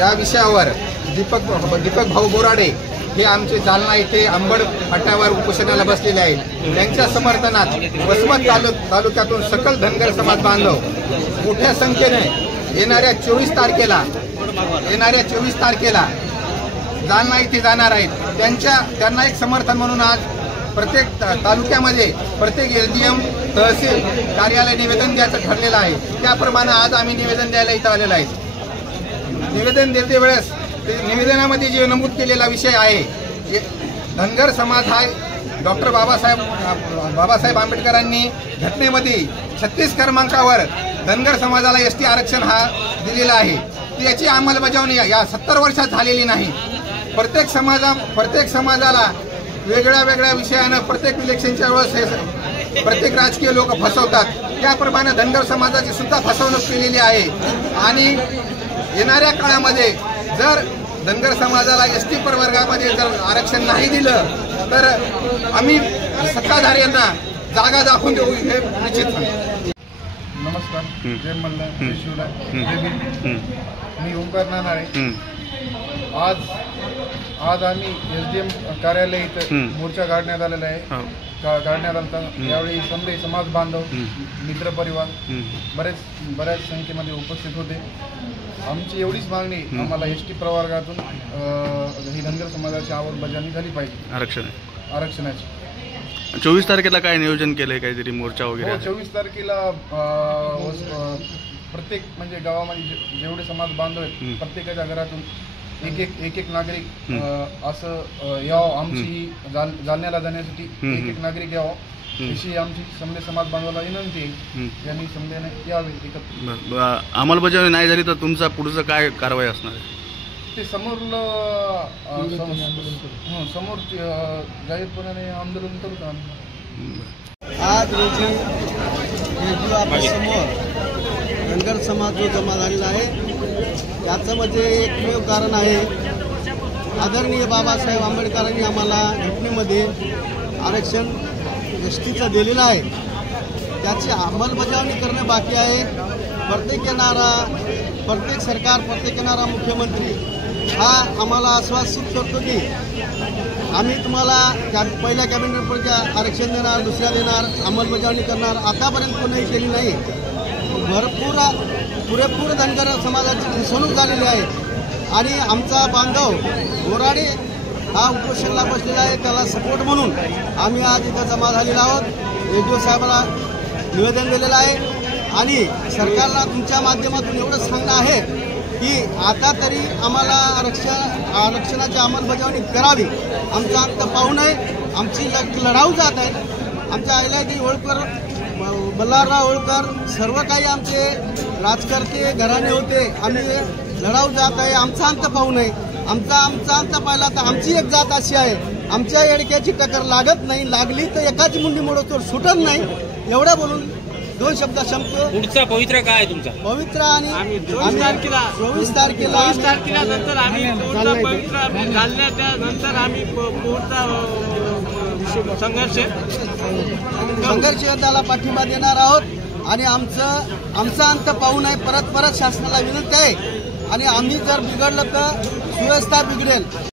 या विषयावर दीपक भाऊ बोराडे हे आमचे जालना येथे अंबड फाट्यावर उपोषणाला बसलेले आहेत। त्यांच्या समर्थनात वसमत तालुक्यातून सकल धनगर समाज बांधव मोठ्या संख्येने येणाऱ्या 24 तारखेला जालना येथे जाणार आहेत। त्यांना एक समर्थन म्हणून आज प्रत्येक तालुक्यामध्ये प्रत्येक एसडीएम तहसील कार्यालय निवेदन द्यायचं ठरलेलं आहे। त्याप्रमाणे आज आम्ही निवेदन द्यायला इथं आलेलो आहे। निवेदन देते वेळेस निवेदनामध्ये जे नमूद केलेला विषय आहे, धनगर समाज हा डॉक्टर बाबासाहेब आंबेडकरांनी घटनेमध्ये 36 क्रमांकावर धनगर समाजाला एसटी आरक्षण हा दिलेला आहे। त्याची अंमलबजावणी या 70 वर्षात झालेली नाही। प्रत्येक समाजाला वेगळ्या विषयानं प्रत्येक इलेक्शनच्या वेळेस प्रत्येक राजकीय लोक फसवतात। त्याप्रमाणे धनगर समाजाची सुद्धा फसवणूक केलेली आहे आणि येणाऱ्या काळामध्ये जर धनगर समाजाला एसटी प्रवर्गामध्ये जर आरक्षण नाही दिलं तर आम्ही सत्ताधाऱ्यांना जागा दाखवून देऊ हे निश्चित आहे। नमस्कार, जय मल्हार, जय शिवराय। मी ओंकार नानाळे। आज आम्ही एसडीएम कार्यालय इथं मोर्चा काढण्यात आलेला आहे। काढण्यात आला यावेळी समजे समाज बांधव, मित्र परिवार बऱ्याच संख्येमध्ये उपस्थित होते। आमची एवढीच मागणी, आम्हाला एसटी प्रवर्गातून ही धनगर समाजाची अंमलबजावणी झाली पाहिजे आरक्षणाची। 24 तारखेला काय नियोजन केलंय, काहीतरी मोर्चा वगैरे? हो, 24 तारखेला प्रत्येक म्हणजे गावामध्ये जेवढे समाज बांधव आहेत प्रत्येकाच्या घरातून एक नागरिक असं यावं, आमची जालन्याला जाण्यासाठी एक नागरिक यावं अशी आमची समजे समाज बांधवाला विनंती आहे। यांनी समजेने यावे एकत्र। अंमलबजावणी नाही झाली तर तुमचा पुढचं काय कारवाई असणार आहे? ते समोर जाहीरपणाने आंदोलन करू का? आज रोजी समोर धनगर समाज जो जमा झालेला आहे त्याचं म्हणजे एकमेव कारण आहे, आदरणीय बाबासाहेब आंबेडकरांनी आम्हाला घटनेमध्ये आरक्षण एसटीचं दिलेलं आहे, त्याची अंमलबजावणी करणं बाकी आहे। प्रत्येक सरकार, प्रत्येक येणारा मुख्यमंत्री हा आम्हाला आश्वासित करतो की आम्ही तुम्हाला पहिल्या कॅबिनेटवरच्या आरक्षण देणार, दुसऱ्या देणार, अंमलबजावणी करणार। आतापर्यंत कोणीही केली नाही। पुरेपूर धनगर समाजाची फसवणूक झालेली आहे आणि आमचा बांधव बोराडे हा उपोषणाला बसलेला आहे, त्याला सपोर्ट म्हणून आम्ही आज इथं जमा झालेलो आहोत। एसडीओ साहेबाला निवेदन दिलेलं आहे आणि सरकारला तुमच्या माध्यमातून एवढं सांगणं आहे की आता तरी आम्हाला आरक्षणाची अंमलबजावणी करावी। आमचा अंत पाहू नये। आमची लढाऊ जात आहे। आमच्या अहिल्यादेवी होळकर, बल्हारराव होळकर, सर्व काही आमचे राजकर्ते घराणे होते। आम्ही लढाऊ जात आहे। आमचा अंत पाहू नये। आमचा अंत पाहिला तर आमची एक जात अशी आहे, आमच्या येडक्याची टक्कर लागत नाही, लागली तर एकाची मुंडी मोडतो, सुटत नाही। एवढं बोलून 2 शब्द संपतो। पुढचा पवित्र काय आहे तुमचा? पवित्र आणि 24 तारखेला नंतर आम्ही पवित्र घालण्याच्या नंतर आम्ही पुढचा संघर्ष युद्धाला पाठिंबा देणार आहोत आणि आमचा अंत पाहू नये। परत शासनाला विनंती आहे आणि आम्ही जर बिघडलं तर सुव्यवस्था बिघडेल।